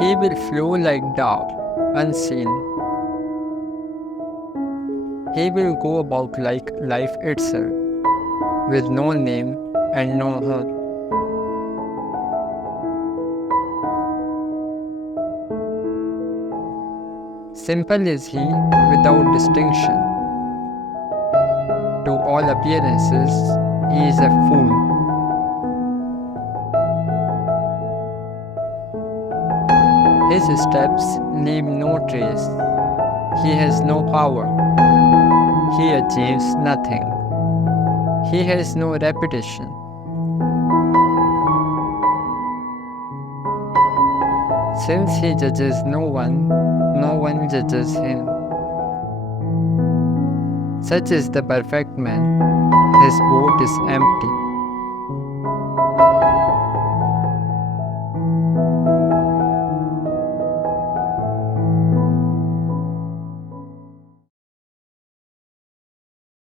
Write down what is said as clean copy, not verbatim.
He will flow like dark, unseen. He will go about like life itself, with no name and no hurt. Simple is he without distinction. To all appearances, he is a fool. His steps leave no trace. He has no power. He achieves nothing. He has no reputation. Since he judges no one judges him. Such is the perfect man. His boat is empty.